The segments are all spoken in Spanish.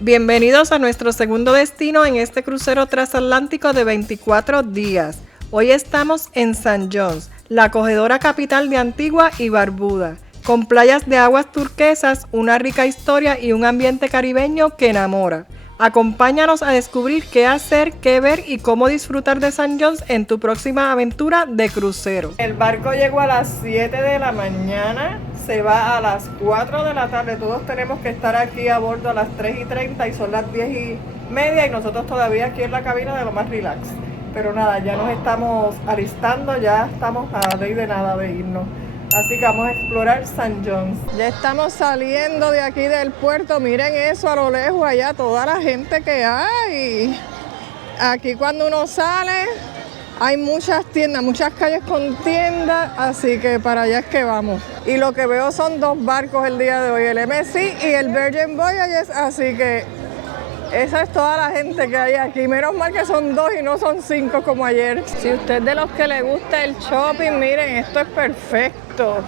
Bienvenidos a nuestro segundo destino en este crucero transatlántico de 24 días. Hoy estamos en St. John's, la acogedora capital de Antigua y Barbuda, con playas de aguas turquesas, una rica historia y un ambiente caribeño que enamora. Acompáñanos a descubrir qué hacer, qué ver y cómo disfrutar de St. John's en tu próxima aventura de crucero. El barco llegó a las 7 de la mañana, se va a las 4 de la tarde. Todos tenemos que estar aquí a bordo a las 3:30 y son las 10:30 y nosotros todavía aquí en la cabina de lo más relax. Pero nada, ya nos estamos alistando, ya estamos a ley de nada de irnos. Así que vamos a explorar St. John's. Ya estamos saliendo de aquí del puerto. Miren eso a lo lejos, allá toda la gente que hay. Aquí cuando uno sale hay muchas tiendas, muchas calles con tiendas, así que para allá es que vamos. Y lo que veo son dos barcos el día de hoy, el MSC y el Virgin Voyages, así que esa es toda la gente que hay aquí. Menos mal que son dos y no son 5 como ayer. Si usted es de los que le gusta el shopping, miren, esto es perfecto.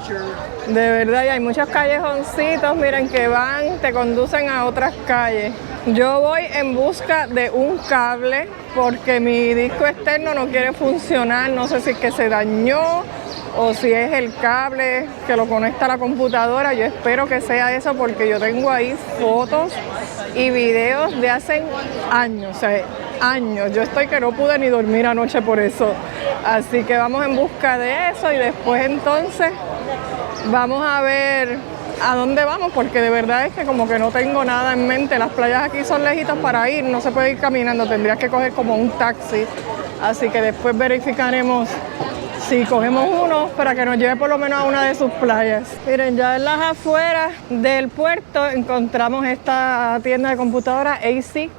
De verdad, y hay muchos callejoncitos, miren, que van, te conducen a otras calles. Yo voy en busca de un cable porque mi disco externo no quiere funcionar. No sé si es que se dañó o si es el cable que lo conecta a la computadora. Yo espero que sea eso porque yo tengo ahí fotos y videos de hace años, o sea, años. Yo estoy que no pude ni dormir anoche por eso. Así que vamos en busca de eso y después entonces vamos a ver a dónde vamos, porque de verdad es que como que no tengo nada en mente. Las playas aquí son lejitas para ir, no se puede ir caminando, tendrías que coger como un taxi. Así que después verificaremos si cogemos uno para que nos lleve por lo menos a una de sus playas. Miren, ya en las afueras del puerto encontramos esta tienda de computadora ACTIC,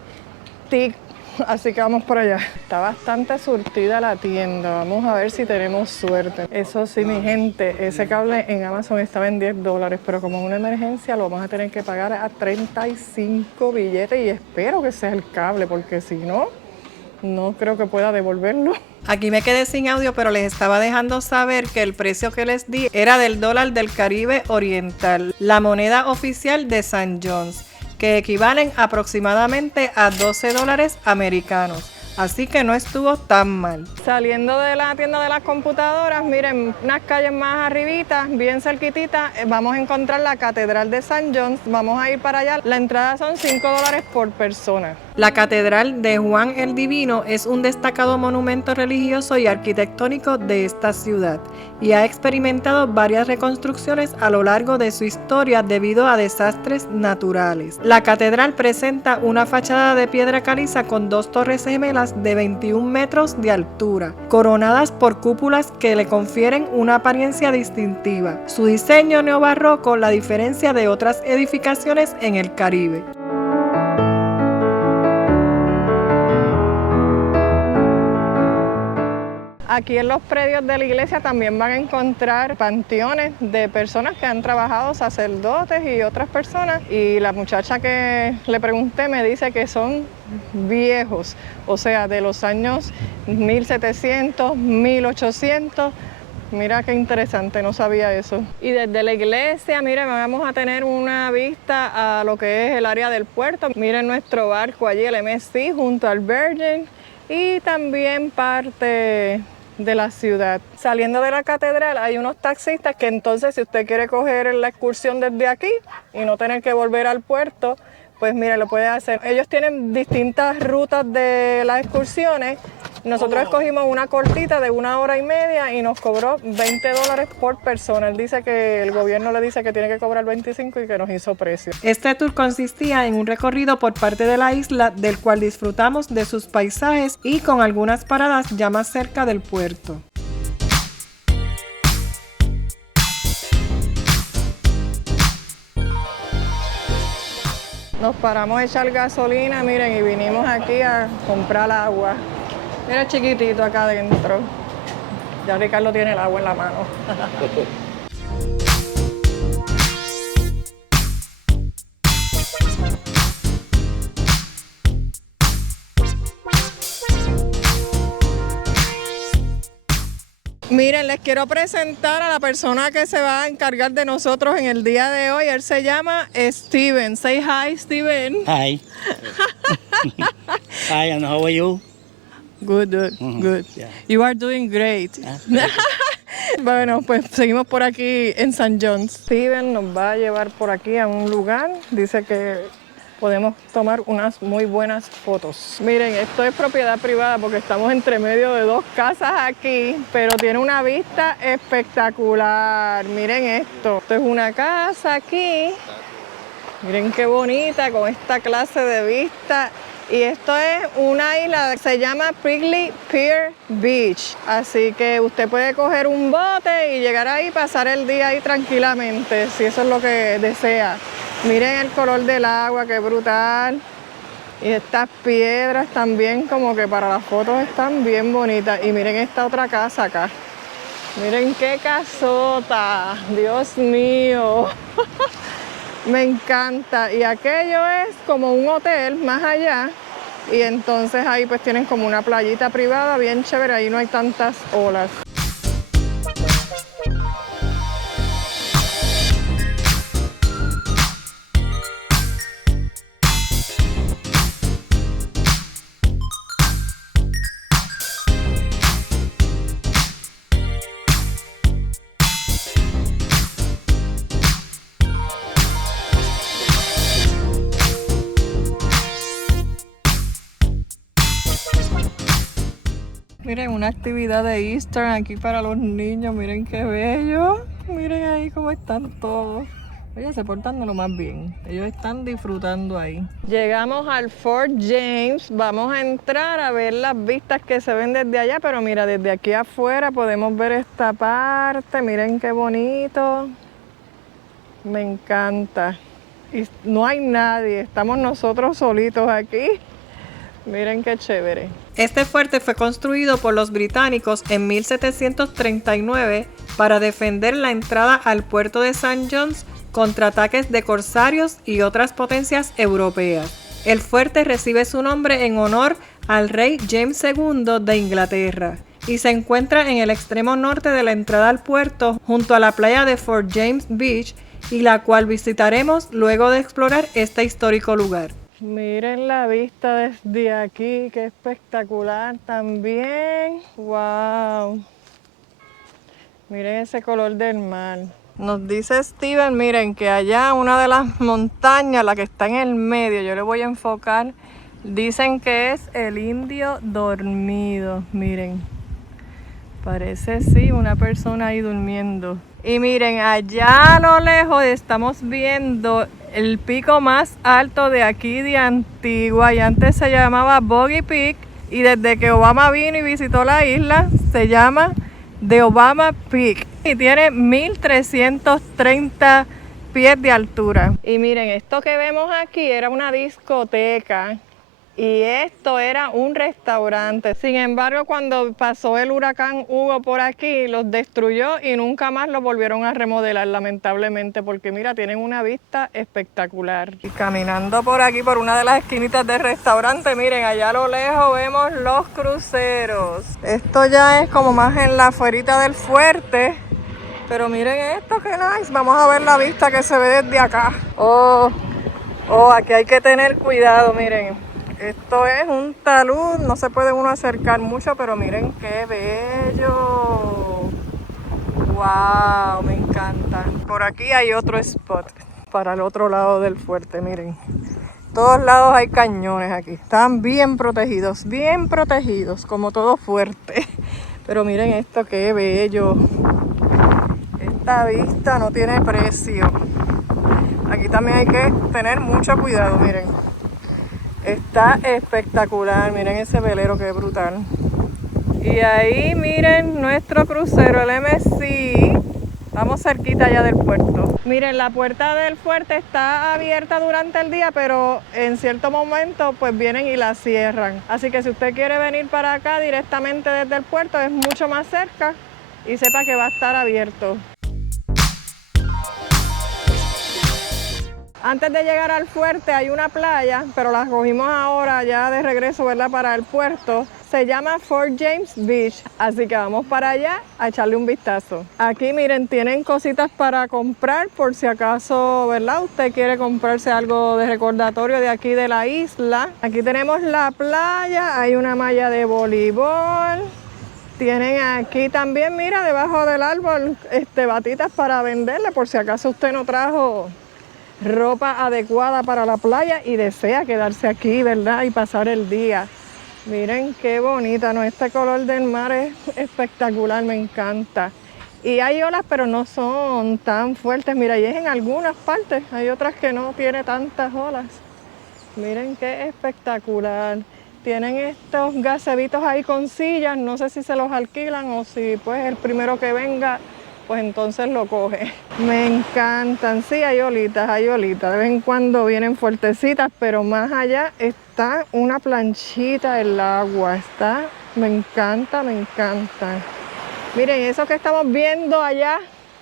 así que vamos por allá. Está bastante surtida la tienda, vamos a ver si tenemos suerte. Eso sí, mi gente, ese cable en Amazon estaba en $10, pero como es una emergencia lo vamos a tener que pagar a 35 billetes y espero que sea el cable, porque si no, no creo que pueda devolverlo. Aquí me quedé sin audio, pero les estaba dejando saber que el precio que les di era del dólar del Caribe Oriental, la moneda oficial de St. John's, que equivalen aproximadamente a $12 americanos. Así que no estuvo tan mal. Saliendo de la tienda de las computadoras, miren, unas calles más arribitas, bien cerquititas, vamos a encontrar la Catedral de St. John's. Vamos a ir para allá. La entrada son $5 por persona. La Catedral de Juan el Divino es un destacado monumento religioso y arquitectónico de esta ciudad y ha experimentado varias reconstrucciones a lo largo de su historia debido a desastres naturales. La catedral presenta una fachada de piedra caliza con dos torres gemelas de 21 metros de altura, coronadas por cúpulas que le confieren una apariencia distintiva. Su diseño neobarroco la diferencia de otras edificaciones en el Caribe. Aquí en los predios de la iglesia también van a encontrar panteones de personas que han trabajado, sacerdotes y otras personas. Y la muchacha que le pregunté me dice que son viejos, o sea, de los años 1700, 1800. Mira qué interesante, no sabía eso. Y desde la iglesia, miren, vamos a tener una vista a lo que es el área del puerto. Miren nuestro barco allí, el MSC, junto al Virgin, y también parte de la ciudad. Saliendo de la catedral hay unos taxistas que entonces si usted quiere coger la excursión desde aquí y no tener que volver al puerto, pues mire, lo puede hacer. Ellos tienen distintas rutas de las excursiones. Nosotros escogimos una cortita de 1 hora y media y nos cobró $20 por persona. Él dice que el gobierno le dice que tiene que cobrar 25 y que nos hizo precio. Este tour consistía en un recorrido por parte de la isla, del cual disfrutamos de sus paisajes y con algunas paradas ya más cerca del puerto. Nos paramos a echar gasolina, miren, y vinimos aquí a comprar agua. Mira chiquitito acá adentro. Ya Ricardo tiene el agua en la mano. Miren, les quiero presentar a la persona que se va a encargar de nosotros en el día de hoy. Él se llama Steven. Say hi, Steven. Hi. Hi, and how are you? Good, good, good. Yeah. You are doing great. Bueno, pues seguimos por aquí en St. John's. Steven nos va a llevar por aquí a un lugar. Dice que podemos tomar unas muy buenas fotos. Miren, esto es propiedad privada porque estamos entre medio de dos casas aquí, pero tiene una vista espectacular. Miren esto. Esto es una casa aquí. Miren qué bonita con esta clase de vista. Y esto es una isla que se llama Prickly Pear Beach. Así que usted puede coger un bote y llegar ahí y pasar el día ahí tranquilamente, si eso es lo que desea. Miren el color del agua, qué brutal. Y estas piedras también como que para las fotos están bien bonitas. Y miren esta otra casa acá. Miren qué casota. Dios mío. Me encanta. Y aquello es como un hotel más allá. Y entonces ahí pues tienen como una playita privada bien chévere. Ahí no hay tantas olas. Miren, una actividad de Easter aquí para los niños. Miren qué bello. Miren ahí cómo están todos. Oye, se portan de lo más bien. Ellos están disfrutando ahí. Llegamos al Fort James. Vamos a entrar a ver las vistas que se ven desde allá. Pero mira, desde aquí afuera podemos ver esta parte. Miren qué bonito. Me encanta. Y no hay nadie. Estamos nosotros solitos aquí. Miren qué chévere. Este fuerte fue construido por los británicos en 1739 para defender la entrada al puerto de St. John's contra ataques de corsarios y otras potencias europeas. El fuerte recibe su nombre en honor al rey James II de Inglaterra y se encuentra en el extremo norte de la entrada al puerto junto a la playa de Fort James Beach, y la cual visitaremos luego de explorar este histórico lugar. Miren la vista desde aquí, qué espectacular también. ¡Wow! Miren ese color del mar. Nos dice Steven, miren, que allá una de las montañas, la que está en el medio, yo le voy a enfocar, dicen que es el Indio Dormido. Miren, parece sí una persona ahí durmiendo. Y miren, allá a lo lejos estamos viendo el pico más alto de aquí de Antigua, y antes se llamaba Boggy Peak, y desde que Obama vino y visitó la isla se llama The Obama Peak y tiene 1330 pies de altura. Y miren, esto que vemos aquí era una discoteca y esto era un restaurante. Sin embargo, cuando pasó el huracán Hugo por aquí, los destruyó y nunca más los volvieron a remodelar, lamentablemente, porque mira, tienen una vista espectacular. Y caminando por aquí, por una de las esquinitas del restaurante, miren, allá a lo lejos vemos los cruceros. Esto ya es como más en la afuerita del fuerte, pero miren esto, qué nice. Vamos a ver la vista que se ve desde acá. Oh, aquí hay que tener cuidado, miren. Esto es un talud, no se puede uno acercar mucho, pero miren qué bello. ¡Wow! Me encanta. Por aquí hay otro spot para el otro lado del fuerte, miren. Todos lados hay cañones aquí. Están bien protegidos, como todo fuerte. Pero miren esto, qué bello. Esta vista no tiene precio. Aquí también hay que tener mucho cuidado, miren. Está espectacular, miren ese velero, que brutal. Y ahí miren nuestro crucero, el MSC. Estamos cerquita ya del puerto. Miren, la puerta del fuerte está abierta durante el día, pero en cierto momento pues vienen y la cierran. Así que si usted quiere venir para acá directamente desde el puerto, es mucho más cerca y sepa que va a estar abierto. Antes de llegar al fuerte hay una playa, pero la cogimos ahora ya de regreso, ¿verdad?, para el puerto. Se llama Fort James Beach, así que vamos para allá a echarle un vistazo. Aquí miren, tienen cositas para comprar por si acaso, ¿verdad? Usted quiere comprarse algo de recordatorio de aquí de la isla. Aquí tenemos la playa, hay una malla de voleibol. Tienen aquí también, mira, debajo del árbol, batitas para venderle por si acaso usted no trajo ropa adecuada para la playa y desea quedarse aquí, ¿verdad? Y pasar el día. Miren qué bonita, ¿no? Este color del mar es espectacular, me encanta. Y hay olas, pero no son tan fuertes. Mira, y es en algunas partes, hay otras que no tiene tantas olas. Miren qué espectacular. Tienen estos gazebotos ahí con sillas, no sé si se los alquilan o si pues el primero que venga, pues entonces lo coge. Me encantan, sí, hay olitas, de vez en cuando vienen fuertecitas, pero más allá está una planchita del agua, me encanta, me encanta. Miren, eso que estamos viendo allá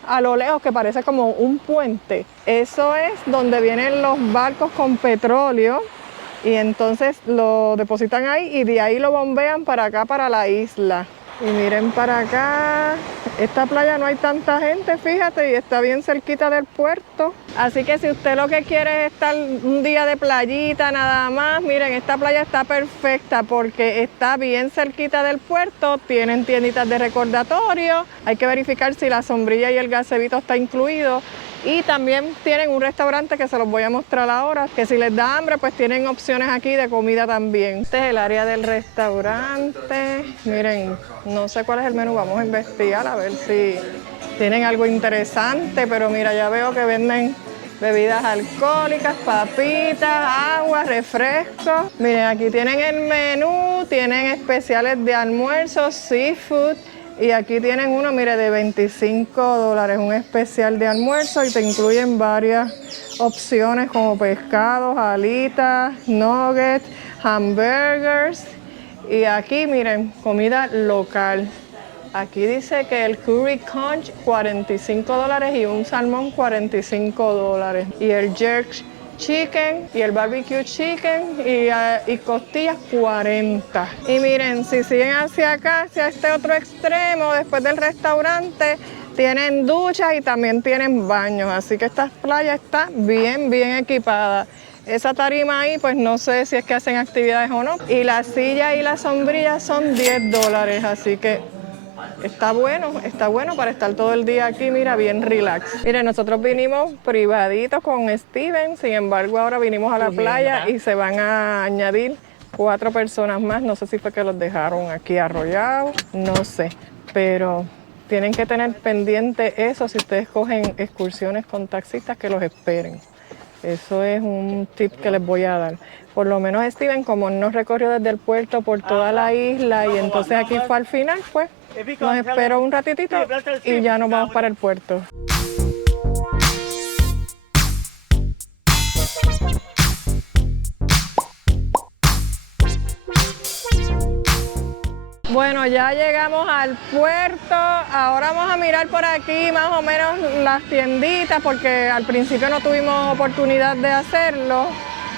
a lo lejos, que parece como un puente, eso es donde vienen los barcos con petróleo y entonces lo depositan ahí y de ahí lo bombean para acá, para la isla. Y miren para acá, esta playa no hay tanta gente, fíjate, y está bien cerquita del puerto. Así que si usted lo que quiere es estar un día de playita nada más, miren, esta playa está perfecta porque está bien cerquita del puerto, tienen tienditas de recordatorio, hay que verificar si la sombrilla y el gazebito está incluido. Y también tienen un restaurante que se los voy a mostrar ahora, que si les da hambre, pues tienen opciones aquí de comida también. Este es el área del restaurante. Miren, no sé cuál es el menú, vamos a investigar a ver si tienen algo interesante, pero mira, ya veo que venden bebidas alcohólicas, papitas, agua, refrescos. Miren, aquí tienen el menú, tienen especiales de almuerzo, seafood. Y aquí tienen uno, mire, de $25, un especial de almuerzo y te incluyen varias opciones como pescados, alitas, nuggets, hamburgers. Y aquí, miren, comida local. Aquí dice que el curry conch $45 y un salmón $45. Y el jerk chicken y el barbecue chicken y costillas 40. Y miren, si siguen hacia acá, hacia este otro extremo, después del restaurante, tienen duchas y también tienen baños. Así que esta playa está bien, bien equipada. Esa tarima ahí, pues no sé si es que hacen actividades o no. Y la silla y la sombrilla son $10, así que está bueno para estar todo el día aquí, mira, bien relax. Mire, nosotros vinimos privaditos con Steven, sin embargo ahora vinimos a la playa y se van a añadir 4 personas más. No sé si fue que los dejaron aquí arrollados, no sé, pero tienen que tener pendiente eso si ustedes cogen excursiones con taxistas, que los esperen. Eso es un tip que les voy a dar. Por lo menos Steven, como nos recorrió desde el puerto por toda la isla y entonces aquí fue al final, pues nos esperó un ratitito y ya nos vamos para el puerto. Bueno, ya llegamos al puerto, ahora vamos a mirar por aquí más o menos las tienditas porque al principio no tuvimos oportunidad de hacerlo.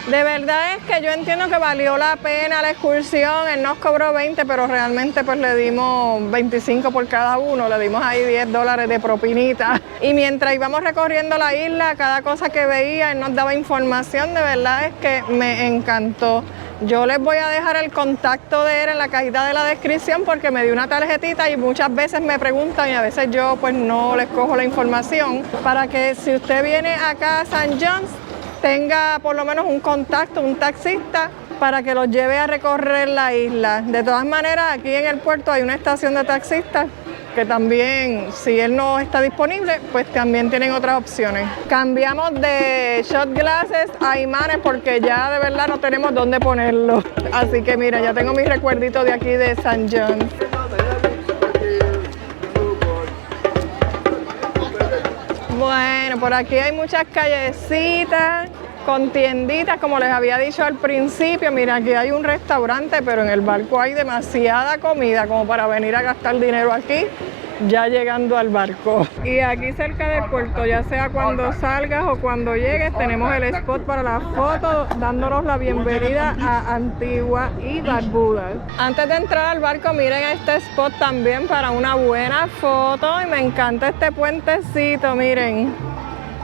De verdad es que yo entiendo que valió la pena la excursión, él nos cobró 20, pero realmente pues le dimos 25 por cada uno, le dimos ahí $10 de propinita. Y mientras íbamos recorriendo la isla, cada cosa que veía, él nos daba información, de verdad es que me encantó. Yo les voy a dejar el contacto de él en la cajita de la descripción porque me dio una tarjetita y muchas veces me preguntan y a veces yo pues no les cojo la información para que si usted viene acá a St. John's tenga por lo menos un contacto, un taxista para que los lleve a recorrer la isla. De todas maneras, aquí en el puerto hay una estación de taxistas que también, si él no está disponible, pues también tienen otras opciones. Cambiamos de shot glasses a imanes porque ya de verdad no tenemos dónde ponerlo. Así que mira, ya tengo mis recuerditos de aquí de St. John's. Bueno, por aquí hay muchas callecitas con tienditas, como les había dicho al principio. Mira, aquí hay un restaurante, pero en el barco hay demasiada comida como para venir a gastar dinero aquí. ya llegando al barco. Y aquí cerca del puerto, ya sea cuando salgas o cuando llegues, tenemos el spot para la foto, dándonos la bienvenida a Antigua y Barbuda. Antes de entrar al barco, miren este spot también para una buena foto. Y me encanta este puentecito, miren.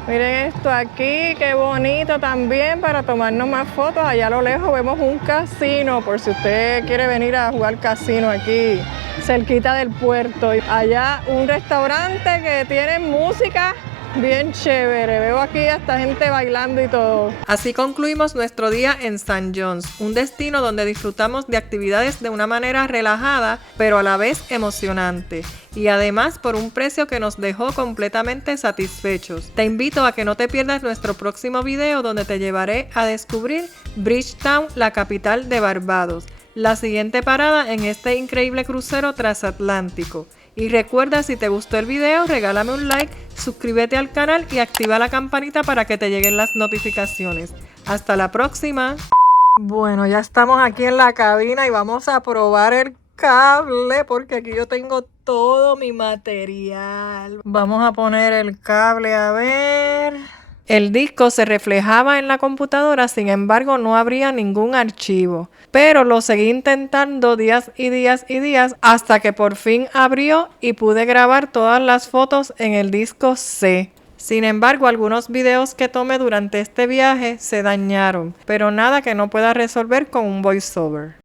Miren esto aquí, qué bonito también para tomarnos más fotos. Allá a lo lejos vemos un casino, por si usted quiere venir a jugar casino aquí, cerquita del puerto. Y allá un restaurante que tiene música bien chévere. Veo aquí a esta gente bailando y todo. Así concluimos nuestro día en St. John's, un destino donde disfrutamos de actividades de una manera relajada, pero a la vez emocionante. Y además por un precio que nos dejó completamente satisfechos. Te invito a que no te pierdas nuestro próximo video donde te llevaré a descubrir Bridgetown, la capital de Barbados, la siguiente parada en este increíble crucero transatlántico. Y recuerda, si te gustó el video, regálame un like, suscríbete al canal y activa la campanita para que te lleguen las notificaciones. Hasta la próxima. Bueno, ya estamos aquí en la cabina y vamos a probar el cable porque aquí yo tengo todo mi material. Vamos a poner el cable a ver. El disco se reflejaba en la computadora, sin embargo no abría ningún archivo. Pero lo seguí intentando días y días y días hasta que por fin abrió y pude grabar todas las fotos en el disco C. Sin embargo, algunos videos que tomé durante este viaje se dañaron, pero nada que no pueda resolver con un voiceover.